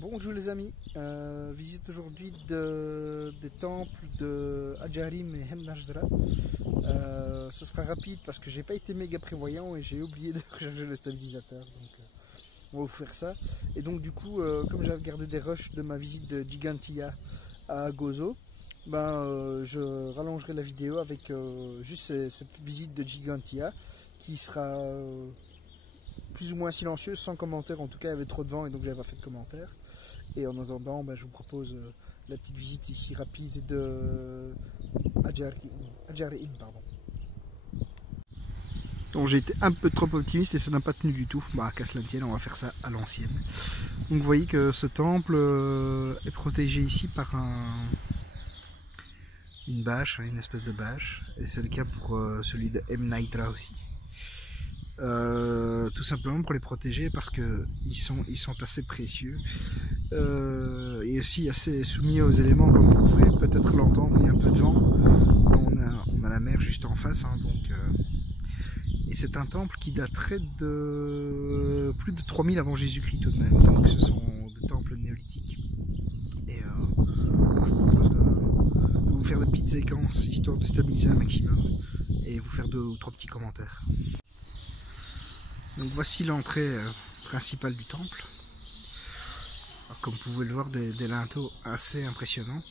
Bonjour les amis, visite aujourd'hui des temples de Hadjarim et Hemnajdra. Ce sera rapide parce que j'ai pas été méga prévoyant et j'ai oublié de recharger le stabilisateur, donc on va vous faire ça. Et donc du coup, comme j'avais gardé des rushs de ma visite de Gigantia à Gozo, je rallongerai la vidéo avec juste cette visite de Gigantia qui sera plus ou moins silencieuse, sans commentaire. En tout cas il y avait trop de vent et donc j'avais pas fait de commentaire. Et en attendant, je vous propose la petite visite ici rapide de Hadjarim. Donc j'ai été un peu trop optimiste et ça n'a pas tenu du tout. Qu'à cela ne tienne, on va faire ça à l'ancienne. Donc vous voyez que ce temple est protégé ici par une bâche, une espèce de bâche. Et c'est le cas pour celui de Hemnajdra aussi. Tout simplement pour les protéger parce qu'ils sont assez précieux et aussi assez soumis aux éléments, comme vous pouvez peut-être l'entendre. Il y a un peu de vent, on a la mer juste en face, et c'est un temple qui daterait de plus de 3000 avant Jésus-Christ tout de même, donc ce sont des temples néolithiques. Et je vous propose de vous faire des petites séquences histoire de stabiliser un maximum et vous faire 2 ou 3 petits commentaires. Donc voici l'entrée principale du temple. Alors, comme vous pouvez le voir, des linteaux assez impressionnants.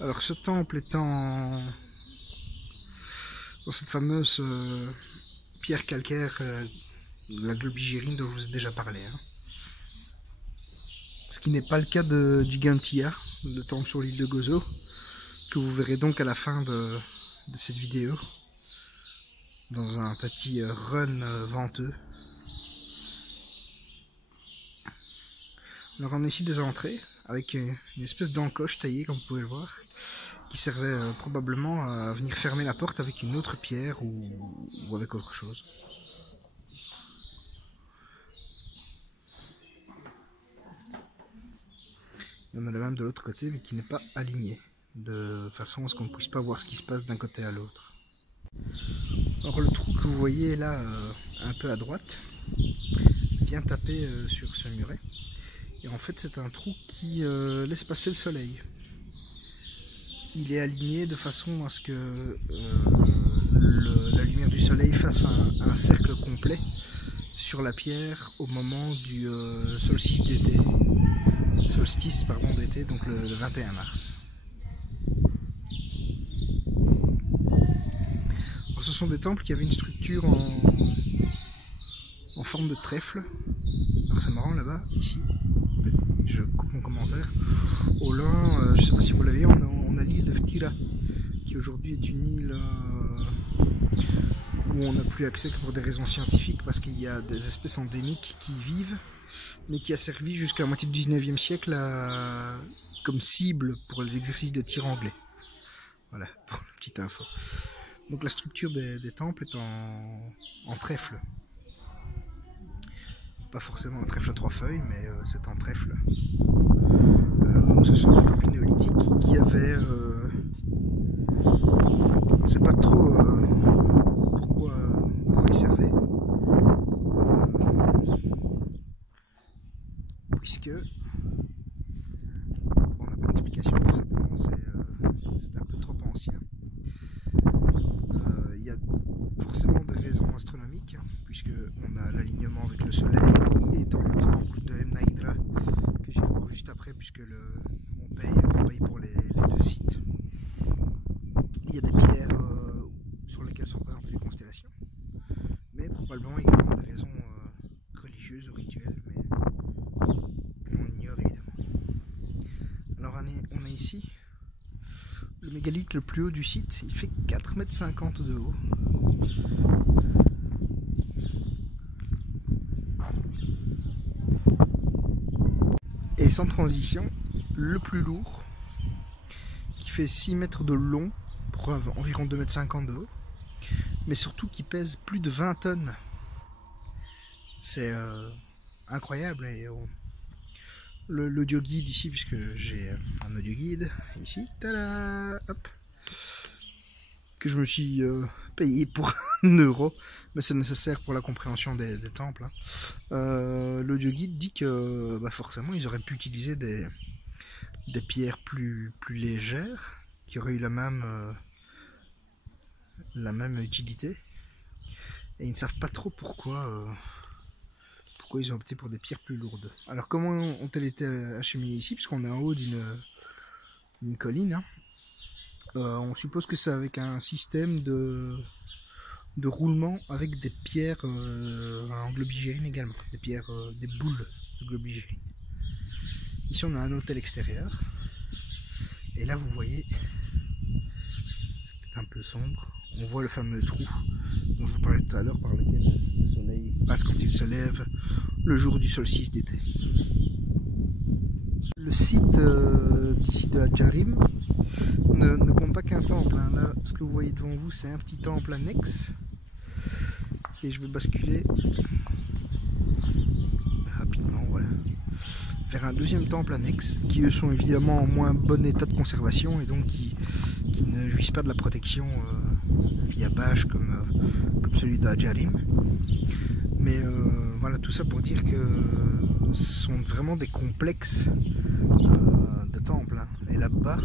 Alors ce temple est dans cette fameuse pierre calcaire de la Globigérine dont je vous ai déjà parlé. Ce qui n'est pas le cas de Gigantia, le temple sur l'île de Gozo, que vous verrez donc à la fin de cette vidéo, dans un petit run venteux. Alors on a ici des entrées avec une espèce d'encoche taillée, comme vous pouvez le voir, qui servait probablement à venir fermer la porte avec une autre pierre ou avec autre chose. Il y en a la même de l'autre côté, mais qui n'est pas alignée, de façon à ce qu'on ne puisse pas voir ce qui se passe d'un côté à l'autre. Alors le trou que vous voyez là, un peu à droite, vient taper sur ce muret. Et en fait c'est un trou qui laisse passer le soleil. Il est aligné de façon à ce que la lumière du soleil fasse un cercle complet sur la pierre au moment du solstice d'été, donc le 21 mars. Ce sont des temples qui avaient une structure en forme de trèfle. Alors c'est marrant là-bas, ici, je coupe mon commentaire. Au loin, je ne sais pas si vous l'avez, on a l'île de Ftira, qui aujourd'hui est une île où on n'a plus accès que pour des raisons scientifiques, parce qu'il y a des espèces endémiques qui y vivent, mais qui a servi jusqu'à la moitié du 19e siècle comme cible pour les exercices de tir anglais. Voilà, pour une petite info. Donc la structure des temples est en trèfle. Pas forcément un trèfle à 3 feuilles, mais c'est en trèfle. Donc ce sont des temples néolithiques qui avaient... on ne sait pas trop pourquoi ils servaient. Puisque... on n'a pas d'explication, tout simplement, c'est un peu trop ancien. Il y a forcément des raisons astronomiques, puisque on a l'alignement avec le soleil et dans le temple de Hemnajdra que j'ai vu juste après, puisque on paye pour les 2 sites. Il y a des pierres sur lesquelles sont présentées les constellations, mais probablement également des raisons religieuses ou rituelles, mais que l'on ignore évidemment. Alors on est ici. Le mégalithe le plus haut du site, il fait 4,50 m de haut. Et sans transition, le plus lourd, qui fait 6 mètres de long, pour environ 2,50 m de haut, mais surtout qui pèse plus de 20 tonnes. C'est incroyable. Et l'audio guide ici, puisque j'ai un audio guide ici, tada, hop, que je me suis payé pour 1 €, mais c'est nécessaire pour la compréhension des temples. L'audioguide dit que forcément ils auraient pu utiliser des pierres plus légères qui auraient eu la même utilité, et ils ne savent pas trop pourquoi ils ont opté pour des pierres plus lourdes. Alors comment ont-elles été acheminées ici, puisqu'on est en haut d'une colline, hein. On suppose que c'est avec un système de roulement avec des pierres en globigérine également, des pierres, des boules de globigérine. Ici on a un hôtel extérieur, et là vous voyez, c'est peut-être un peu sombre, on voit le fameux trou dont je vous parlais tout à l'heure, par lequel le soleil passe quand il se lève le jour du solstice d'été. Le site d'ici de Hadjarim ne compte pas qu'un temple, hein. Là, ce que vous voyez devant vous, c'est un petit temple annexe. Et je vais basculer rapidement, voilà, vers un deuxième temple annexe, qui eux sont évidemment en moins bon état de conservation et donc qui ne jouissent pas de la protection via bâche comme celui d'Hadjarim. Mais voilà, tout ça pour dire que ce sont vraiment des complexes de temples, hein. Et là-bas,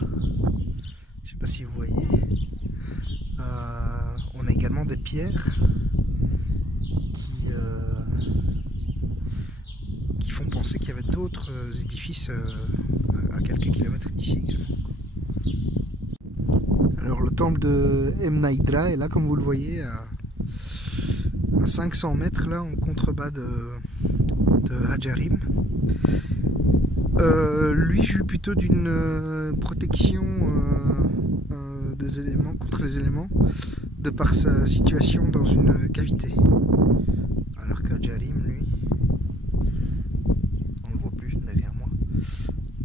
je sais pas si vous voyez, on a également des pierres qui font penser qu'il y avait d'autres édifices à quelques kilomètres d'ici également. Alors le temple de Emnaïdra est là, comme vous le voyez, à 500 mètres là, en contrebas de Hadjarim. Lui joue plutôt d'une protection des éléments, contre les éléments, de par sa situation dans une cavité. Alors qu'Hadjarim, lui, on ne le voit plus derrière moi,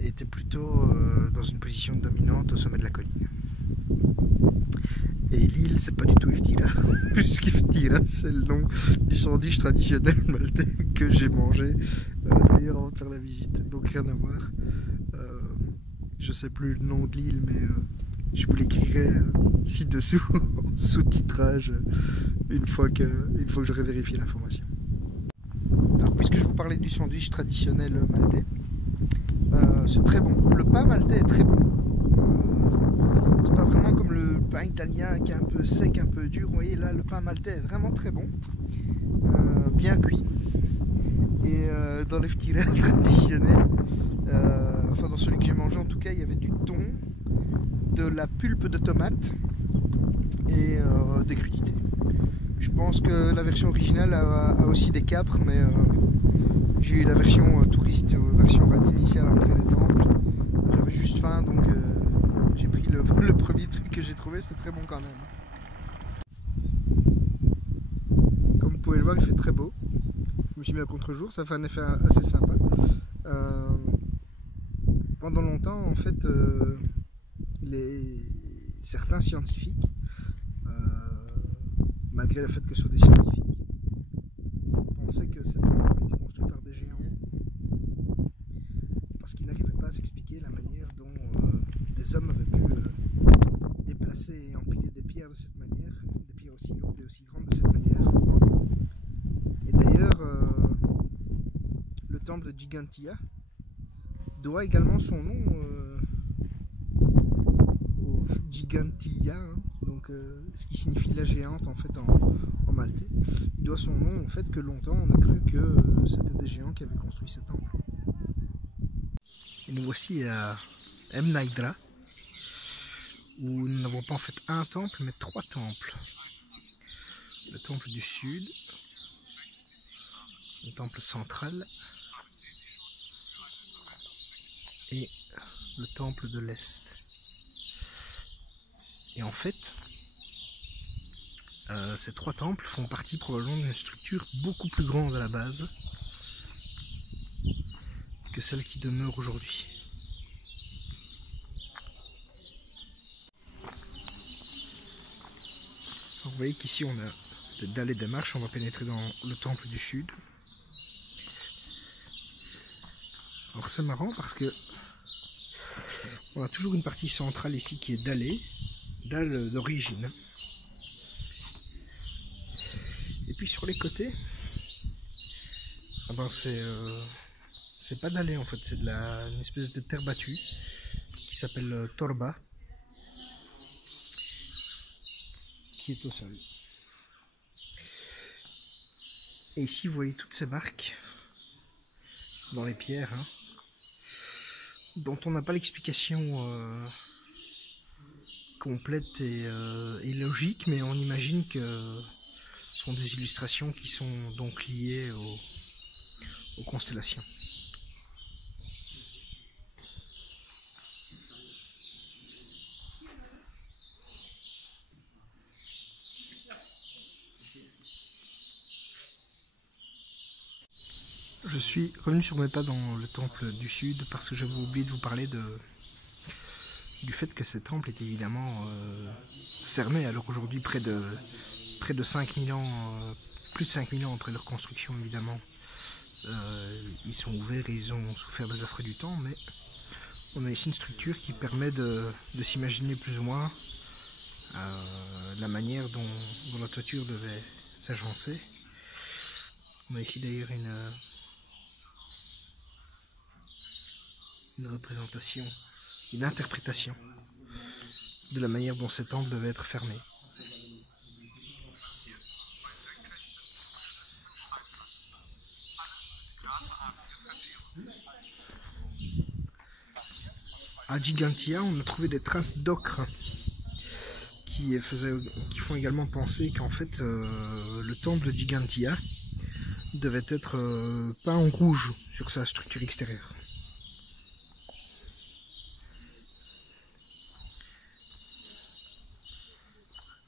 était plutôt dans une position dominante au sommet de la colline. Et l'île, c'est pas du tout Iftira, puisqu'Iftira, c'est le nom du sandwich traditionnel maltais que j'ai mangé d'ailleurs avant de faire la visite, donc rien à voir. Je sais plus le nom de l'île, mais je vous l'écrirai ci-dessous en sous-titrage une fois que j'aurai vérifié l'information. Alors, puisque je vous parlais du sandwich traditionnel maltais, c'est très bon. Le pain maltais est très bon. C'est pas vraiment comme le pain italien qui est un peu sec, un peu dur. Vous voyez là, le pain maltais est vraiment très bon, bien cuit. Et dans les ftira traditionnels, enfin dans celui que j'ai mangé en tout cas, il y avait du thon, de la pulpe de tomate et des crudités. Je pense que la version originale a aussi des capres, mais j'ai eu la version touriste, version radis initiale à l'entrée des temples. J'avais juste faim, donc j'ai pris le premier truc que j'ai trouvé, c'était très bon quand même. Comme vous pouvez le voir, il fait très beau. Je me suis mis à contre-jour, ça fait un effet assez sympa. Pendant longtemps, en fait, certains scientifiques, malgré le fait que ce soit des scientifiques, pensaient que cette temple avait été construit par des géants, parce qu'ils n'arrivaient pas à s'expliquer la manière dont des hommes avaient pu déplacer et empiler des pierres de cette manière, des pierres aussi lourdes et aussi grandes de cette manière. Et d'ailleurs, le temple de Gigantia doit également son nom au Gigantia, hein, donc ce qui signifie la géante en fait en maltais. Il doit son nom au fait que longtemps on a cru que c'était des géants qui avaient construit ce temple. Et nous voici à Emnaïdra, où nous n'avons pas en fait un temple mais 3 temples. Le temple du sud, le temple central et le temple de l'Est. Et en fait, ces 3 temples font partie probablement d'une structure beaucoup plus grande à la base que celle qui demeure aujourd'hui. Vous voyez qu'ici on a des dalles et des marches, on va pénétrer dans le temple du sud. Alors c'est marrant parce que on a toujours une partie centrale ici qui est dallée, dalle d'origine. puis sur les côtés, ah ben c'est pas dallé en fait, c'est une espèce de terre battue qui s'appelle torba, qui est au sol. Et ici vous voyez toutes ces marques dans les pierres, hein, dont on n'a pas l'explication complète et logique, mais on imagine que ce sont des illustrations qui sont donc liées aux constellations. Je suis revenu sur mes pas dans le temple du sud parce que j'avais oublié de vous parler du fait que ce temple est évidemment fermé. Alors aujourd'hui, près de 5000 ans, plus de 5000 ans après leur construction évidemment, ils sont ouverts et ils ont souffert des affres du temps, mais on a ici une structure qui permet de s'imaginer plus ou moins la manière dont la toiture devait s'agencer. On a ici d'ailleurs une représentation, une interprétation de la manière dont ces temples devaient être fermés. À Gigantia, on a trouvé des traces d'ocre qui font également penser qu'en fait le temple de Gigantia devait être peint en rouge sur sa structure extérieure.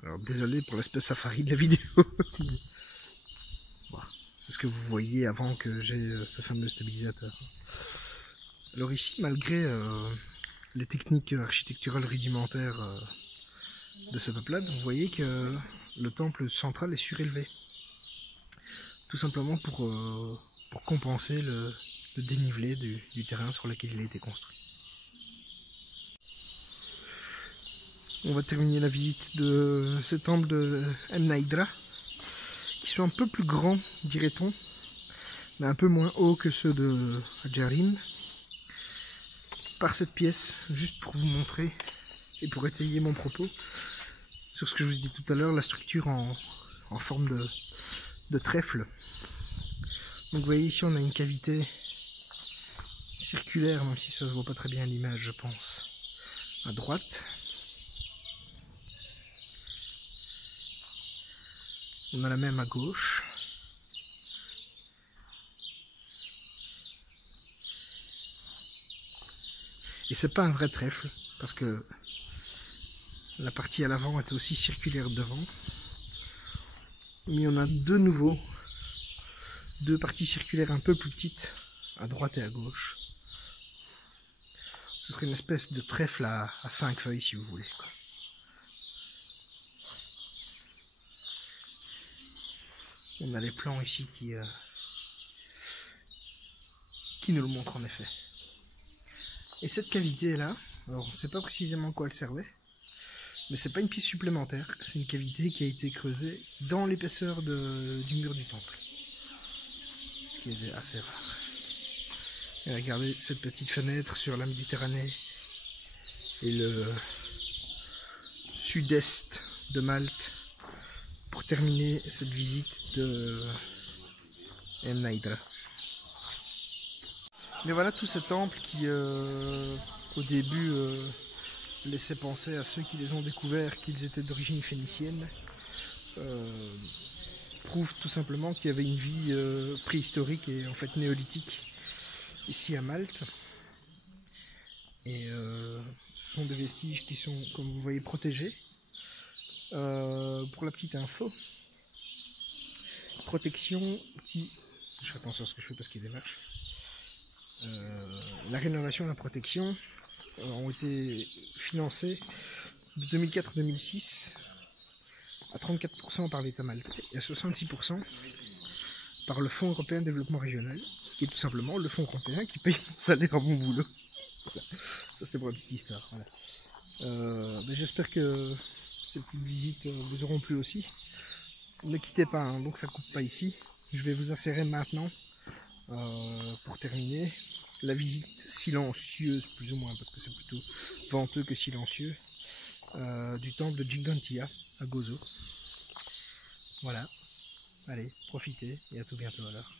Alors désolé pour l'aspect safari de la vidéo. Bon, c'est ce que vous voyez avant que j'ai ce fameux stabilisateur. Alors ici, malgré les techniques architecturales rudimentaires de ce peuplade, vous voyez que le temple central est surélevé. Tout simplement pour compenser le dénivelé du terrain sur lequel il a été construit. On va terminer la visite de ces temples de Mnaïdra, qui sont un peu plus grands, dirait-on, mais un peu moins hauts que ceux de Hadjarin. Par cette pièce, juste pour vous montrer et pour étayer mon propos sur ce que je vous ai dit tout à l'heure, la structure en forme de trèfle. Donc vous voyez ici on a une cavité circulaire, même si ça se voit pas très bien à l'image je pense, à droite. On a la même à gauche. Et c'est pas un vrai trèfle, parce que la partie à l'avant est aussi circulaire devant. Mais on a de nouveau deux parties circulaires un peu plus petites, à droite et à gauche. Ce serait une espèce de trèfle à 5 feuilles si vous voulez, quoi. On a les plans ici qui nous le montrent en effet. Et cette cavité là, alors on ne sait pas précisément à quoi elle servait, mais c'est pas une pièce supplémentaire, c'est une cavité qui a été creusée dans l'épaisseur du mur du temple. Ce qui est assez rare. Et regardez cette petite fenêtre sur la Méditerranée et le sud-est de Malte pour terminer cette visite de Mnaïdra. Mais voilà tous ces temples qui au début laissaient penser à ceux qui les ont découverts qu'ils étaient d'origine phénicienne, prouvent tout simplement qu'il y avait une vie préhistorique et en fait néolithique ici à Malte. Et ce sont des vestiges qui sont, comme vous voyez, protégés. Pour la petite info, protection qui... Je fais attention à ce que je fais parce qu'il y a des marches. La rénovation et la protection ont été financées de 2004-2006 à 34% par l'État maltais et à 66% par le Fonds européen de développement régional, qui est tout simplement le fonds européen qui paye mon salaire à mon boulot. Voilà. Ça c'était pour la petite histoire. Voilà. J'espère que ces petites visites vous auront plu aussi. ne quittez pas, hein, donc ça coupe pas ici. Je vais vous insérer maintenant, pour terminer, la visite silencieuse, plus ou moins, parce que c'est plutôt venteux que silencieux, du temple de Gigantia à Gozo. Voilà, allez, profitez et à tout bientôt alors.